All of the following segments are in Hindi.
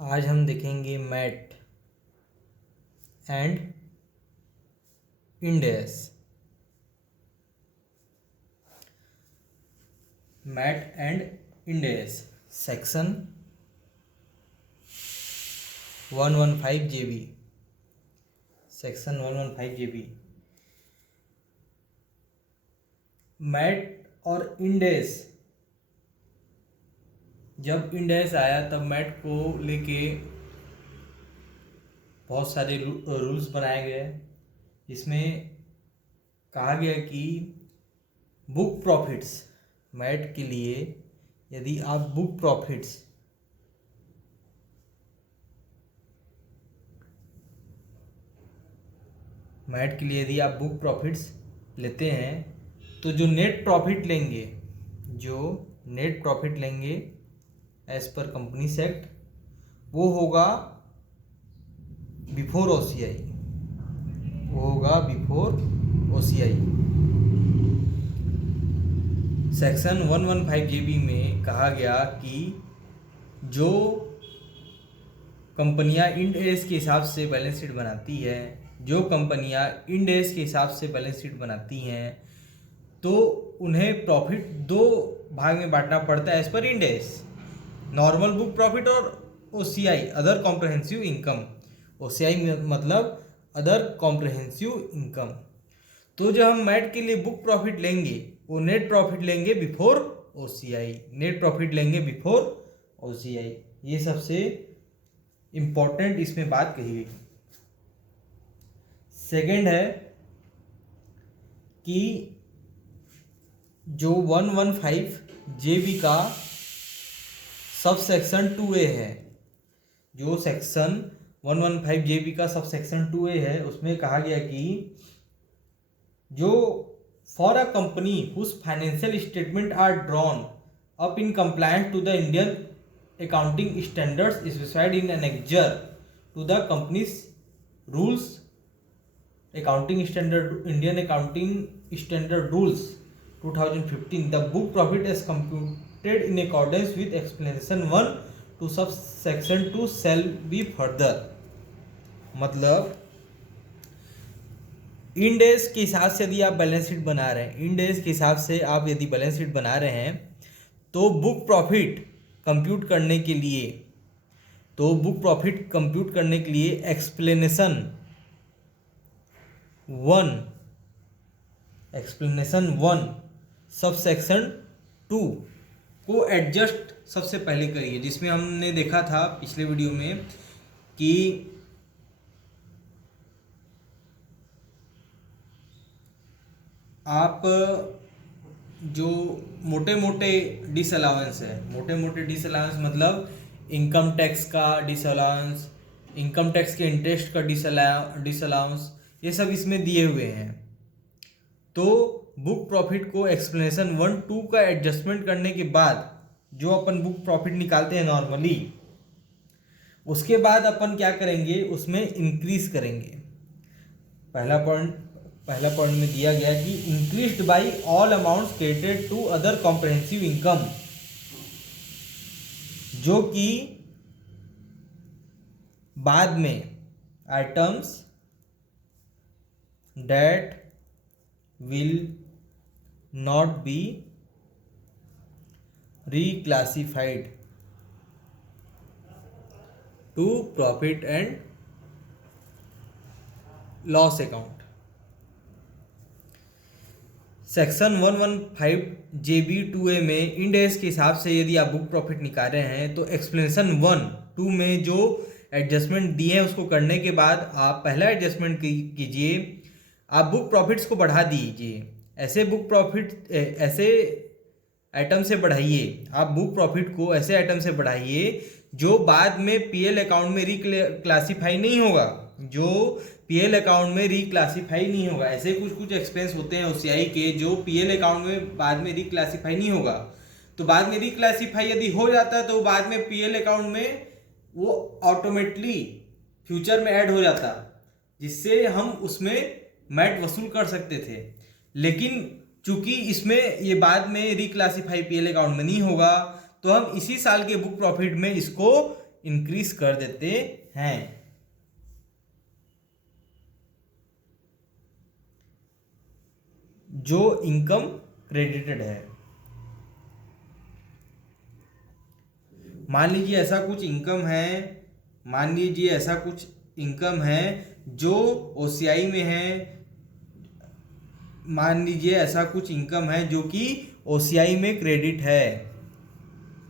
आज हम देखेंगे MAT and Ind AS. MAT and Ind AS section 115 JB. Section 115 JB. MAT और इंड एस, जब इंड एस आया तब मैट को लेके बहुत सारे रूल्स बनाए गए। इसमें कहा गया कि बुक प्रॉफिट्स, मैट के लिए यदि आप बुक प्रॉफिट्स मैट के लिए यदि आप बुक प्रॉफिट्स लेते हैं तो जो नेट प्रॉफिट लेंगे एज पर कंपनीज एक्ट वो होगा बिफोर ओसीआई। सेक्शन 115 जेबी में कहा गया कि जो कंपनियां इंड एस के हिसाब से बैलेंस शीट बनाती हैं तो उन्हें प्रॉफिट दो भाग में बांटना पड़ता है as per Ind AS, normal book profit और OCI, other comprehensive income. OCI मतलब अदर कॉम्प्रहेंसिव इनकम। तो जब हम मैट के लिए बुक प्रॉफिट लेंगे वो नेट प्रॉफिट लेंगे बिफोर ओसीआई। ये सबसे इम्पोर्टेंट इसमें बात कही गई। सेकंड है कि जो 115 जेबी का सब सेक्शन 2A है, जो सेक्शन 115 जेबी का सब सेक्शन 2A है, उसमें कहा गया कि जो for a company whose financial statement are drawn up in compliance to the Indian accounting standards specified in annexure to the companies rules Indian accounting standard rules 2015, the book profit is computed in accordance with explanation 1 to subsection 2 shall be further। मतलब इंड एस के हिसाब से यदि आप बैलेंस शीट बना रहे हैं तो बुक प्रॉफिट कंप्यूट करने के लिए एक्सप्लेनेशन 1 सब सेक्शन 2 को एडजस्ट सबसे पहले करिए, जिसमें हमने देखा था पिछले वीडियो में कि आप जो मोटे मोटे डिसअलाउंस मतलब इनकम टैक्स का डिसअलाउंस, इनकम टैक्स के इंटरेस्ट का डिसअलाउंस, ये सब इसमें दिए हुए हैं। तो बुक प्रॉफिट को एक्सप्लेनेशन 1-2 का एडजस्टमेंट करने के बाद जो अपन बुक प्रॉफिट निकालते हैं नॉर्मली, उसके बाद अपन क्या करेंगे, उसमें इंक्रीज करेंगे। पहला पॉइंट में दिया गया कि increased by all amounts credited to other comprehensive income, जो कि बाद में items that will not be reclassified to profit and loss account। Section 115 JB 2A में इंड एस के हिसाब से यदि आप बुक प्रॉफिट निकाल रहे हैं तो एक्सप्लेनेशन 1-2 में जो एडजस्टमेंट दिए हैं उसको करने के बाद आप पहला एडजस्टमेंट कीजिए, आप बुक प्रॉफिट्स को बढ़ा दीजिए। ऐसे आइटम से बढ़ाइए, आप बुक प्रॉफिट को ऐसे आइटम से बढ़ाइए जो बाद में पीएल अकाउंट में रिक्लासीफाई नहीं होगा। ऐसे कुछ एक्सपेंस होते हैं ओसीआई के जो पीएल अकाउंट में बाद में रिक्लासीफाई नहीं होगा। तो बाद में रिक्लासीफाई यदि हो जाता है तो बाद में पीएल अकाउंट में वो ऑटोमेटिकली फ्यूचर में ऐड हो जाता, जिससे हम उसमें मैट वसूल कर सकते थे। लेकिन चूंकि इसमें ये बाद में रिक्लासीफाई पीएल अकाउंट में नहीं होगा तो हम इसी साल के बुक प्रॉफिट में इसको इंक्रीज कर देते हैं। जो इनकम क्रेडिटेड है, मान लीजिए ऐसा कुछ इनकम है, मान लीजिए ऐसा कुछ इनकम है जो ओसीआई में है, मान लीजिए ऐसा कुछ इनकम है जो कि ओसीआई में क्रेडिट है,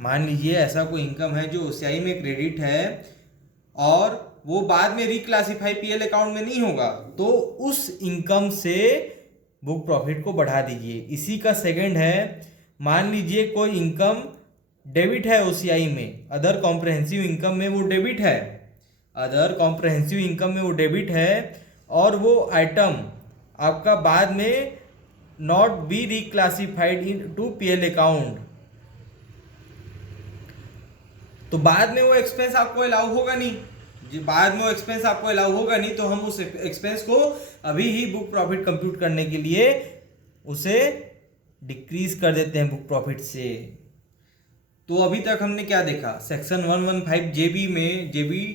मान लीजिए ऐसा कोई इनकम है जो ओसीआई में क्रेडिट है और वो बाद में रिक्लासिफाई पीएल अकाउंट में नहीं होगा, तो उस इनकम से बुक प्रॉफिट को बढ़ा दीजिए। इसी का सेकंड है, मान लीजिए कोई इनकम डेबिट है ओसीआई में, अदर कॉम्प्रहेंसिव इनकम में वो डेबिट है, अदर कॉम्प्रहेंसिव इनकम में वो डेबिट है और वो आइटम आपका बाद में not be reclassified into PL account, तो बाद में वो एक्सपेंस आपको अलाउ होगा नहीं, बाद में वो एक्सपेंस आपको अलाउ होगा नहीं, तो हम उस एक्सपेंस को अभी ही बुक प्रॉफिट कंप्यूट करने के लिए उसे डिक्रीज कर देते हैं बुक प्रॉफिट से। तो अभी तक हमने क्या देखा, सेक्शन 115 जेबी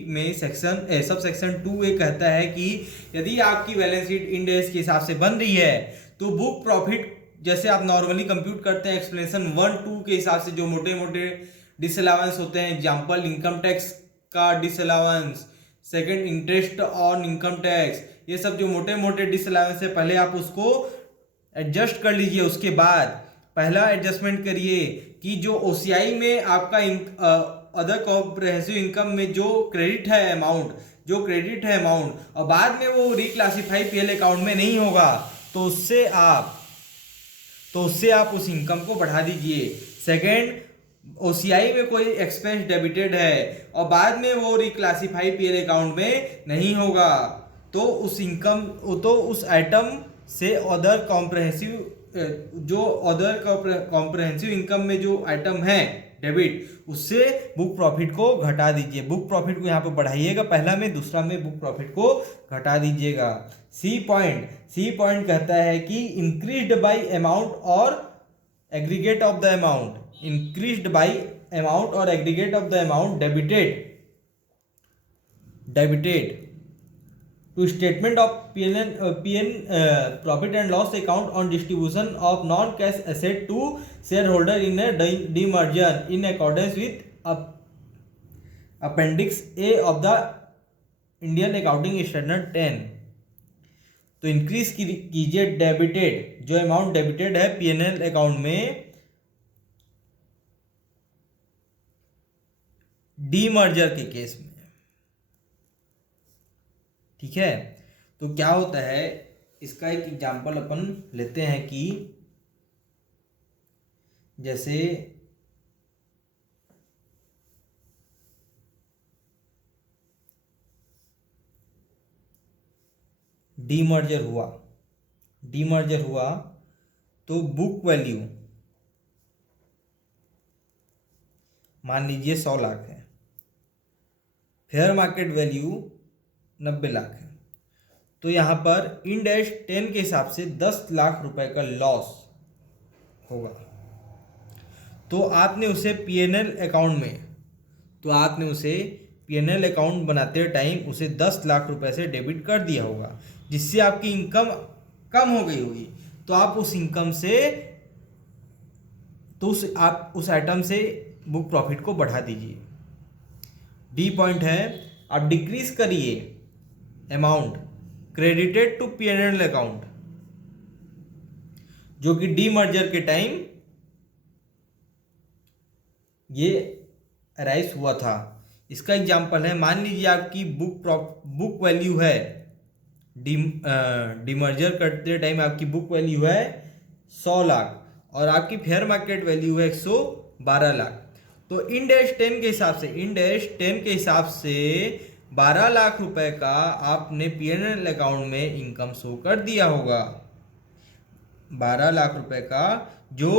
में सेक्शन सब सेक्शन 2A कहता है कि यदि आपकी बैलेंस शीट इंड एस के हिसाब से बन रही है तो बुक प्रॉफिट जैसे आप नॉर्मली कंप्यूट करते हैं एक्सप्लेनेशन 1-2 के हिसाब से, जो मोटे मोटे डिसअलाउंस होते हैं, एग्जाम्पल इनकम टैक्स का disallowance, second interest on income tax, ये सब जो मोटे मोटे डिसअलाउंस है पहले आप उसको एडजस्ट कर लीजिए। उसके बाद पहला एडजस्टमेंट करिए कि जो ओसीआई में आपका अदर कॉम्प्रहेंसिव इनकम में जो क्रेडिट है अमाउंट, जो क्रेडिट है अमाउंट और बाद में वो रिक्लासिफाई पीएल अकाउंट में नहीं होगा, तो उससे आप उस इनकम को बढ़ा दीजिए। सेकंड, ओसीआई में कोई एक्सपेंस डेबिटेड है और बाद में वो रिक्लासिफाई पीएल अकाउंट में नहीं होगा, तो उस इनकम, तो उस आइटम से अदर कॉम्प्रहेंसिव, जो अदर कॉम्प्रहेंसिव इनकम में जो आइटम है डेबिट, उससे बुक प्रॉफिट को घटा दीजिए। बुक प्रॉफिट को यहाँ पे बढ़ाइएगा पहला में, दूसरा में बुक प्रॉफिट को घटा दीजिएगा। सी पॉइंट कहता है कि इंक्रीज्ड बाय अमाउंट और aggregate of the amount, increased by amount or aggregate of the amount debited to statement of PN profit and loss account on distribution of non-cash asset to shareholder in a demerger in accordance with appendix A of the Indian Accounting Standard 10। तो इंक्रीज कीजिए डेबिटेड, जो अमाउंट डेबिटेड है पीएनएल अकाउंट में डीमर्जर के केस में, ठीक है। तो क्या होता है, इसका एक एग्जांपल अपन लेते हैं कि जैसे डीमर्जर हुआ तो बुक वैल्यू मान लीजिए 100 लाख है, फेयर मार्केट वैल्यू 90 लाख है, तो यहाँ पर इंड एस 10 के हिसाब से 10 लाख रुपए का लॉस होगा। तो आपने उसे पीएनएल अकाउंट बनाते टाइम उसे 10 लाख रुपए से डेबिट कर दिया होगा, जिससे आपकी इनकम कम हो गई होगी। तो आप उस इनकम से, तो आप उस आइटम से बुक प्रॉफिट को बढ़ा दीजिए। डी पॉइंट है, आप डिक्रीज करिए amount credited to PNL account, जो कि डीमर्जर के टाइम ये अराइज हुआ था। इसका एग्जांपल है, मान लीजिए आपकी बुक वैल्यू है, डीमर्जर करते टाइम आपकी बुक वैल्यू है 100 लाख और आपकी फेयर मार्केट वैल्यू है 112 लाख। तो इंड एस 10 के हिसाब से 12 लाख रुपए का आपने पीएनएल अकाउंट में इनकम शो कर दिया होगा। 12 लाख रुपए का जो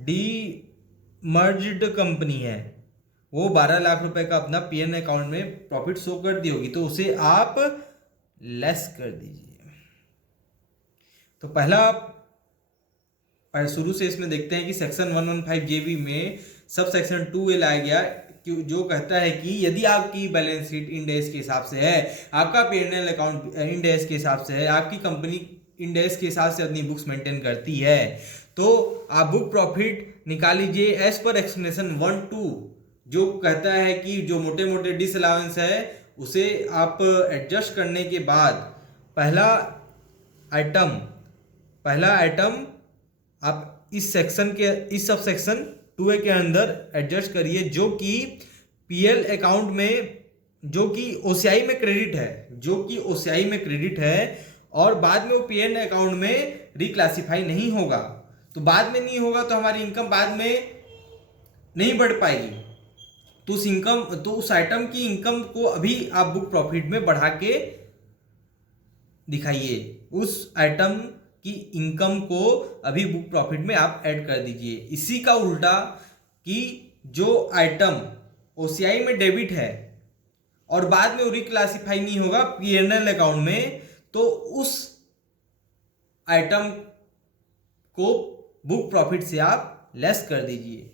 डीमर्ज्ड कंपनी है वो 12 लाख रुपए का अपना पीएनएल अकाउंट में प्रॉफिट शो कर दी होगी, तो उसे आप लेस कर दीजिए। तो पहला शुरू से इसमें देखते हैं कि सेक्शन 115 जेबी में सब सेक्शन 2A लाया गया जो कहता है कि यदि आपकी बैलेंस शीट इंड एस के हिसाब से है, आपका P&L अकाउंट इंड एस के हिसाब से है, आपकी कंपनी इंड एस के हिसाब से अपनी बुक्स मेंटेन करती है, तो आप बुक प्रॉफिट निकाल लीजिए एज पर एक्सप्लेनेशन 1-2, जो कहता है कि जो मोटे मोटे डिसअलाउंस है उसे आप एडजस्ट करने के बाद पहला आइटम आप इस सब सेक्शन 2A के अंदर एडजस्ट करिए, जो कि पीएल अकाउंट में, जो कि ओसीआई में क्रेडिट है, और बाद में वो पीएल अकाउंट में रिक्लासीफाई नहीं होगा। तो बाद में नहीं होगा तो हमारी इनकम बाद में नहीं बढ़ पाएगी। तो उस आइटम की इनकम को अभी आप बुक प्रॉफिट में बढ़ा के दिखाइए, उस आइटम की इनकम को अभी बुक प्रॉफिट में आप ऐड कर दीजिए। इसी का उल्टा कि जो आइटम ओसीआई में डेबिट है और बाद में वो रिक्लासीफाई नहीं होगा पीएनएल अकाउंट में, तो उस आइटम को बुक प्रॉफिट से आप लेस कर दीजिए।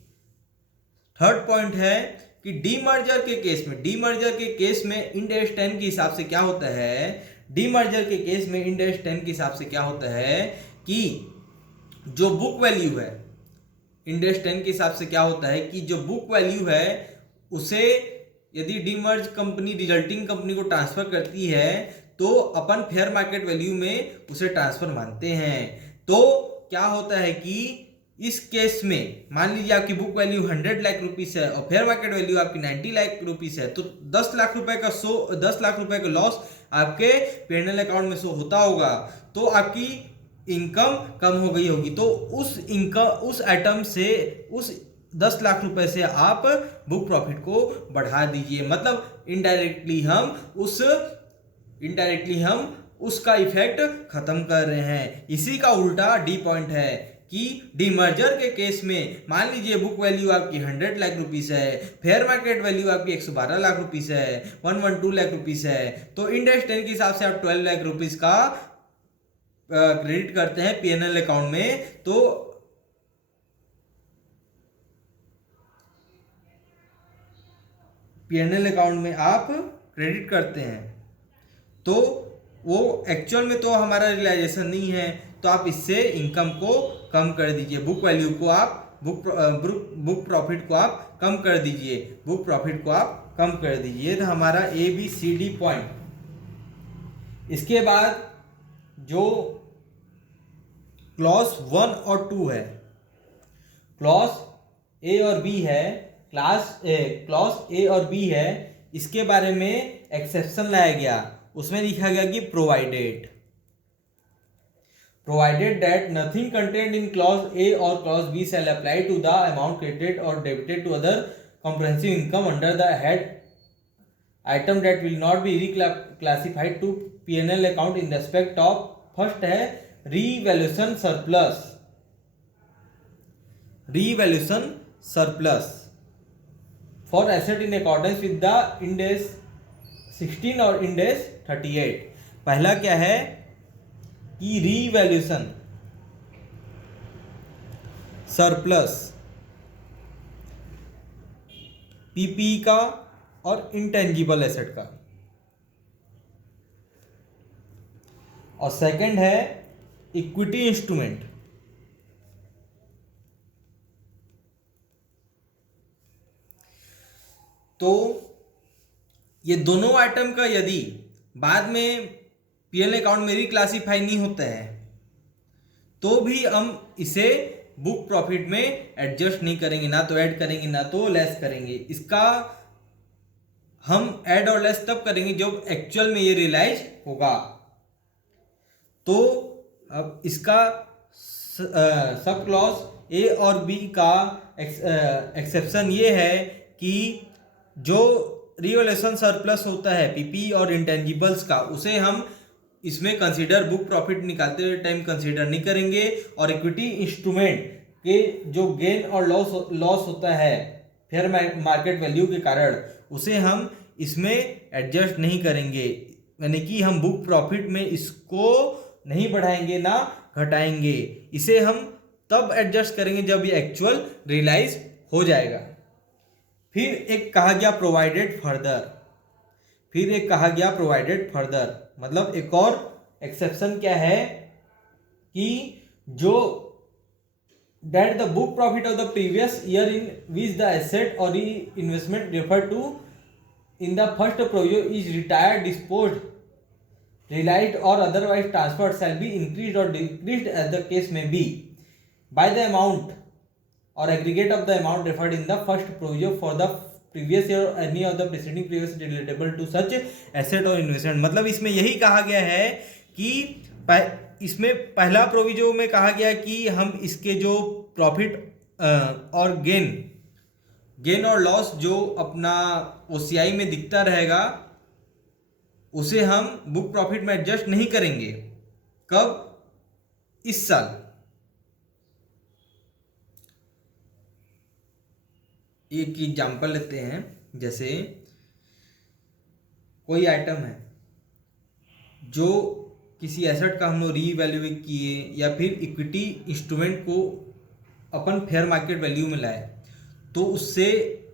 थर्ड पॉइंट है कि डीमर्जर के केस में इंड एस 10 के हिसाब से क्या होता है, कि जो बुक वैल्यू है, इंड एस 10 के हिसाब से क्या होता है कि जो बुक वैल्यू है उसे यदि डीमर्ज कंपनी रिजल्टिंग कंपनी को ट्रांसफर करती है तो अपन फेयर मार्केट वैल्यू में उसे ट्रांसफर मानते हैं। तो क्या होता है कि इस केस में मान लीजिए आपकी बुक वैल्यू 100 लाख रुपीस है और फेयर मार्केट वैल्यू आपकी 90 लाख रुपीस है, तो 10 लाख रुपए का लॉस आपके P&L अकाउंट में शो होता होगा, तो आपकी इनकम कम हो गई होगी। तो उस आइटम से, उस 10 लाख रुपए से आप बुक प्रॉफिट को बढ़ा दीजिए। मतलब इनडायरेक्टली हम उसका इफेक्ट खत्म कर रहे हैं। इसी का उल्टा डी पॉइंट है कि डीमर्जर के केस में मान लीजिए बुक वैल्यू आपकी 100 लाख रुपीस है, फेयर मार्केट वैल्यू आपकी 112 लाख रुपीस है, 112 लाख रुपीस है, तो इंड एस 10 के हिसाब से आप 12 लाख रुपीस का क्रेडिट करते हैं पीएनएल अकाउंट में। तो पीएनएल अकाउंट में आप क्रेडिट करते हैं, तो वो एक्चुअल में तो हमारा रियलाइजेशन नहीं है, तो आप इससे इनकम को कम कर दीजिए, बुक वैल्यू को आप बुक प्रॉफिट को आप कम कर दीजिए। तो हमारा ABCD पॉइंट। इसके बाद जो क्लॉज 1 और 2 है, क्लॉज A और B है, क्लॉज A और B है, इसके बारे में एक्सेप्शन लाया गया। उसमें लिखा गया कि provided that nothing contained in clause A or clause B shall apply to the amount credited or debited to other comprehensive income under the head item that will not be reclassified to P&L account in respect of, first है revaluation surplus for asset in accordance with the Ind AS 16 और Ind AS 38। पहला क्या है कि रीवैल्यूएशन सरप्लस पीपी का और इंटेंजिबल एसेट का, और सेकंड है इक्विटी इंस्ट्रूमेंट। तो ये दोनों आइटम का यदि बाद में पीएल अकाउंट में रिक्लासीफाई नहीं होता है तो भी हम इसे बुक प्रॉफिट में एडजस्ट नहीं करेंगे, ना तो ऐड करेंगे ना तो लेस करेंगे। इसका हम ऐड और लेस तब करेंगे जब एक्चुअल में ये रियलाइज होगा। तो अब इसका सब क्लॉज ए और बी का एक्सेप्शन ये है कि जो रिवैल्यूएशन सरप्लस होता है पीपी और इंटेंजिबल्स का, उसे हम इसमें कंसीडर बुक प्रॉफिट निकालते टाइम कंसीडर नहीं करेंगे, और इक्विटी इंस्ट्रूमेंट के जो गेन और लॉस होता है फेयर मार्केट वैल्यू के कारण, उसे हम इसमें एडजस्ट नहीं करेंगे। यानी कि हम बुक प्रॉफिट में इसको नहीं बढ़ाएंगे ना घटाएंगे, इसे हम तब एडजस्ट करेंगे जब ये एक्चुअल रियलाइज हो जाएगा। फिर एक कहा गया प्रोवाइडेड फर्दर, फिर एक कहा गया प्रोवाइडेड फर्दर, मतलब एक और एक्सेप्शन क्या है कि जो that the book profit of the previous year in which the asset or the investment referred to in the first proviso is retired, disposed, realized or otherwise transferred shall be increased or decreased as the case may be by the amount or aggregate of the amount referred in the first proviso for the previous year or any of the preceding previous relatable to such asset or investment। मतलब इसमें यही कहा गया है कि इसमें पहला प्रोविजो में कहा गया कि हम इसके जो प्रॉफिट और गेन और लॉस जो अपना ओसीआई में दिखता रहेगा उसे हम बुक प्रॉफिट में एडजस्ट नहीं करेंगे। कब? इस साल। एक एग्जांपल लेते हैं, जैसे कोई आइटम है जो किसी एसेट का हम लोग रीवैल्यूएट किए या फिर इक्विटी इंस्ट्रूमेंट को अपन फेयर मार्केट वैल्यू में लाए, तो उससे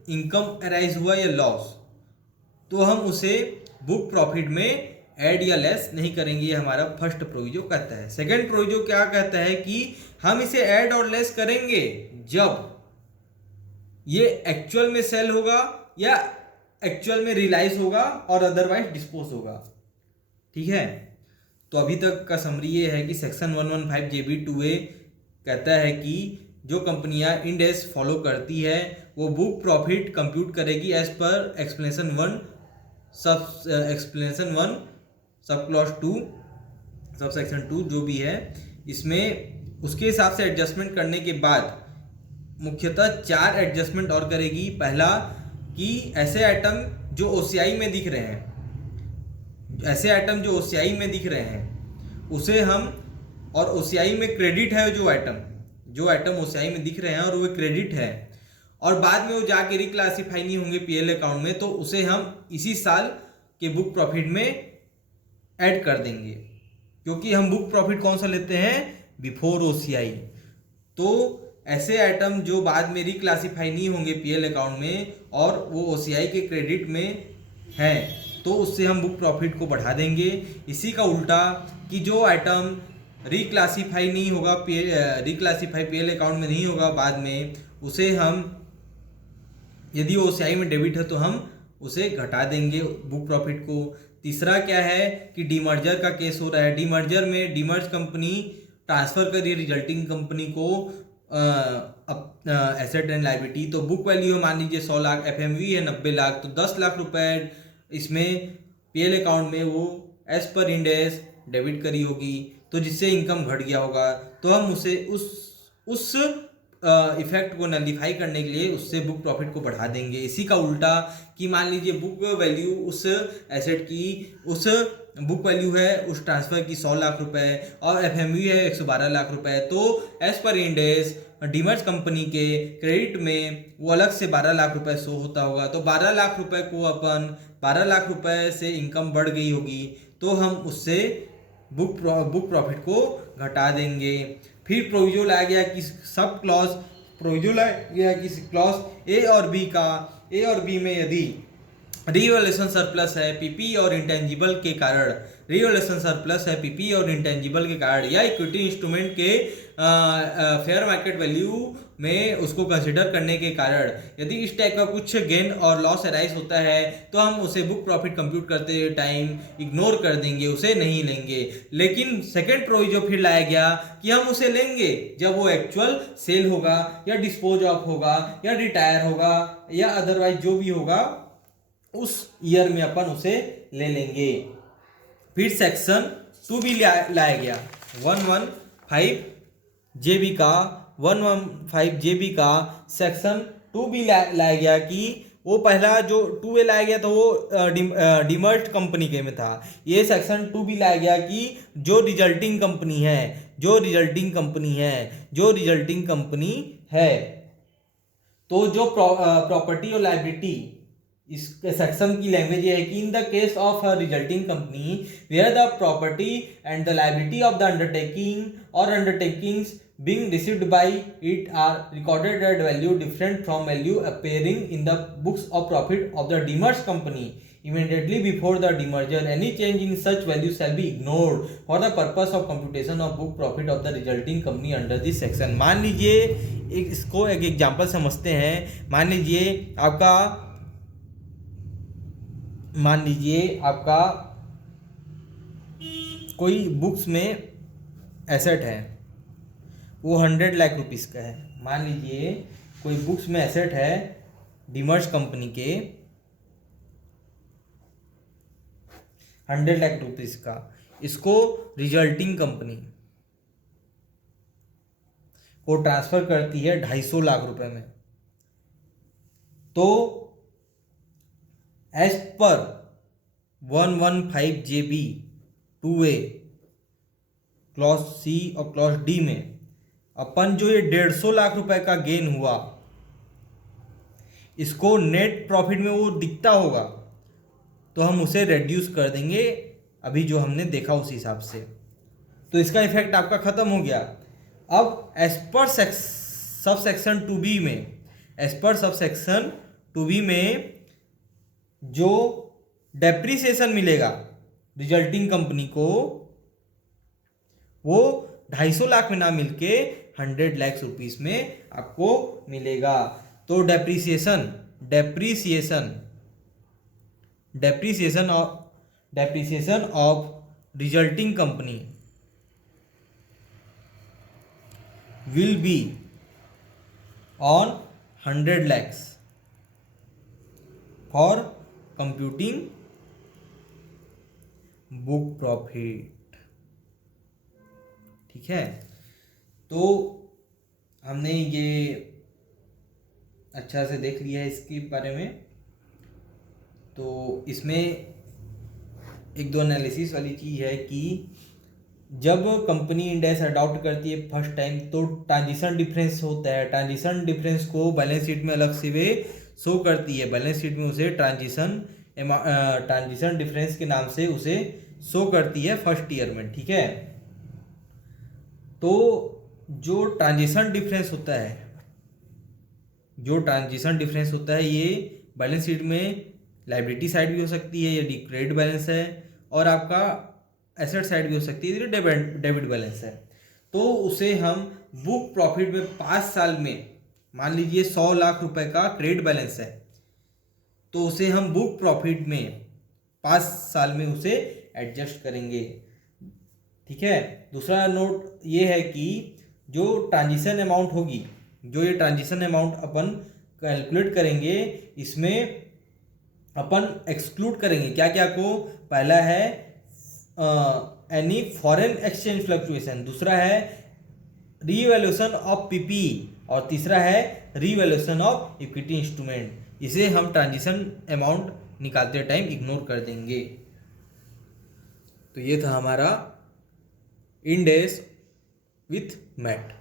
इनकम अराइज हुआ या लॉस, तो हम उसे बुक प्रॉफिट में ऐड या लेस नहीं करेंगे। ये हमारा फर्स्ट प्रोविजो कहता है। सेकंड प्रोविजो क्या कहता है कि हम इसे ऐड और लेस करेंगे जब ये एक्चुअल में सेल होगा या एक्चुअल में रियलाइज होगा और अदरवाइज डिस्पोज होगा। ठीक है, तो अभी तक का समरी ये है कि सेक्शन 115 JB2A कहता है कि जो कंपनियां इंड एस फॉलो करती है वो बुक प्रॉफिट कंप्यूट करेगी as per explanation 1 sub clause 2 sub section 2 जो भी है, इसमें उसके हिसाब से एडजस्टमेंट करने के बाद मुख्यतः 4 एडजस्टमेंट और करेगी। पहला कि ऐसे आइटम जो ओसीआई में दिख रहे हैं, ऐसे आइटम जो ओसीआई में दिख रहे हैं उसे हम, और ओसीआई में क्रेडिट है, जो आइटम ओसीआई में दिख रहे हैं और वो क्रेडिट है और बाद में वो जाके रिक्लासीफाई नहीं होंगे पीएल अकाउंट में, तो उसे हम इसी साल के बुक प्रॉफिट में ऐड कर देंगे, क्योंकि हम बुक प्रॉफिट कौन सा लेते हैं? Before OCI. तो ऐसे आइटम जो बाद में रिक्लासीफाई नहीं होंगे पीएल अकाउंट में और वो ओसीआई के क्रेडिट में हैं, तो उससे हम बुक प्रॉफिट को बढ़ा देंगे। इसी का उल्टा कि जो आइटम रिक्लासीफाई नहीं होगा, रिक्लासीफाई पीएल अकाउंट में नहीं होगा बाद में, उसे हम, यदि ओसीआई में डेबिट है तो हम उसे घटा देंगे बुक प्रॉफिट को। तीसरा क्या है कि डीमर्जर का केस हो रहा है। डीमर्जर में डीमर्ज कंपनी ट्रांसफर करिए रिजल्टिंग कंपनी को एसेट एंड लायबिलिटी, तो बुक वैल्यू है मान लीजिए 100 लाख, एफएमवी है 90 लाख, तो 10 लाख रुपए इसमें पीएल अकाउंट में वो as per Ind S debit करी होगी, तो जिससे इनकम घट गया होगा, तो हम उसे उस इफेक्ट को नलिफाई करने के लिए उससे बुक प्रॉफिट को बढ़ा देंगे। इसी का उल्टा कि मान लीजिए बुक वैल्यू उस एसेट की, उस बुक वैल्यू है उस ट्रांसफर की 100 लाख रुपए और एफएमवी है 112 लाख रुपए, तो as per Ind AS demerge company के क्रेडिट में वो अलग से 12 लाख रुपए शो होता होगा, तो 12 लाख रुपए को अपन 12 लाख रुपए से इनकम बढ़ गई होगी, तो हम उससे बुक प्रॉफिट को घटा देंगे। फिर प्रोविजो लाया गया कि सब क्लॉज, प्रोविजो लाया गया कि क्लॉज ए और बी में यदि रिवैल्यूएशन सरप्लस है पीपी और इंटेंजिबल के कारण, रिवैल्यूएशन सरप्लस है पीपी और इंटेंजिबल के कारण, या इक्विटी इंस्ट्रूमेंट के फेयर मार्केट वैल्यू में उसको कंसिडर करने के कारण यदि इस टाइप का कुछ गेन और लॉस अराइज होता है, तो हम उसे बुक प्रॉफिट कंप्यूट करते टाइम इग्नोर कर देंगे, उसे नहीं लेंगे। लेकिन सेकेंड प्रोविजो फिर लाया गया कि हम उसे लेंगे जब वो एक्चुअल सेल होगा या डिस्पोज ऑफ होगा या रिटायर होगा या अदरवाइज जो भी होगा उस ईयर में अपन उसे ले लेंगे। फिर सेक्शन 2 भी लाया गया 115 JB का सेक्शन 2 भी लाया गया कि वो पहला जो 2A लाया गया था वो डीमर्ज कंपनी के में था, ये सेक्शन 2 भी लाया गया कि जो रिजल्टिंग कंपनी है तो जो प्रॉपर्टी और लायबिलिटी, इस सेक्शन की लैंग्वेज ये है कि in the case of a resulting company where the property and the liability of the undertaking और undertakings being received by it are recorded at value different from value appearing in the books of profit of the demerged company immediately before the demerger. Any change in such value shall be ignored for the purpose of computation of book profit of the resulting company under this section. मान लीजिए इसको एक एग्जांपल समझते हैं. मान लीजिए आपका कोई बुक्स में एसेट है, वो 100 लाख रुपीस का है. मान लीजिए कोई बुक्स में एसेट है डीमर्ज कंपनी के 100 लाख रुपीस का. इसको रिजल्टिंग कंपनी को ट्रांसफर करती है 250 लाख रुपए में. तो एज पर 115 JB 2A क्लॉज सी और क्लॉज डी में अपन जो ये 150 लाख रुपए का गेन हुआ, इसको नेट प्रॉफिट में वो दिखता होगा, तो हम उसे रेड्यूस कर देंगे अभी जो हमने देखा उस हिसाब से. तो इसका इफेक्ट आपका खत्म हो गया. अब as per sub section 2B में जो डेप्रीसिएशन मिलेगा रिजल्टिंग कंपनी को, वो 250 लाख में ना मिलके 100 लाख रुपीस में आपको मिलेगा. तो depreciation of resulting company will be on 100 lakhs for computing book profit. ठीक है, तो हमने ये अच्छा से देख लिया है इसके बारे में. तो इसमें एक दो एनालिसिस वाली चीज़ है कि जब कंपनी इंड एस अडॉप्ट करती है फर्स्ट टाइम, तो ट्रांजिशन डिफरेंस होता है. ट्रांजिशन डिफरेंस को बैलेंस शीट में अलग से वे शो करती है. बैलेंस शीट में उसे ट्रांजिशन डिफरेंस के नाम से उसे शो करती है फर्स्ट ईयर में. ठीक है, तो जो ट्रांजिशन डिफरेंस होता है ये बैलेंस शीट में लायबिलिटी साइड भी हो सकती है यदि क्रेडिट बैलेंस है, और आपका एसेट साइड भी हो सकती है यदि डेबिट बैलेंस है. तो उसे हम बुक प्रॉफिट में 5 साल में, मान लीजिए 100 लाख रुपए का क्रेडिट बैलेंस है, तो उसे हम बुक प्रॉफिट में 5 साल में उसे एडजस्ट करेंगे. ठीक है. दूसरा नोट ये है कि जो ट्रांजिशन अमाउंट होगी, जो ये ट्रांजिशन अमाउंट अपन कैलकुलेट करेंगे, इसमें अपन एक्सक्लूड करेंगे क्या क्या को. पहला है एनी फॉरेन एक्सचेंज फ्लक्चुएशन, दूसरा है रीवैल्यूएशन ऑफ पीपी, और तीसरा है रीवैल्यूएशन ऑफ इक्विटी इंस्ट्रूमेंट. इसे हम ट्रांजिशन अमाउंट निकालते टाइम इग्नोर कर देंगे. तो ये था हमारा इंड एस विथ मैट.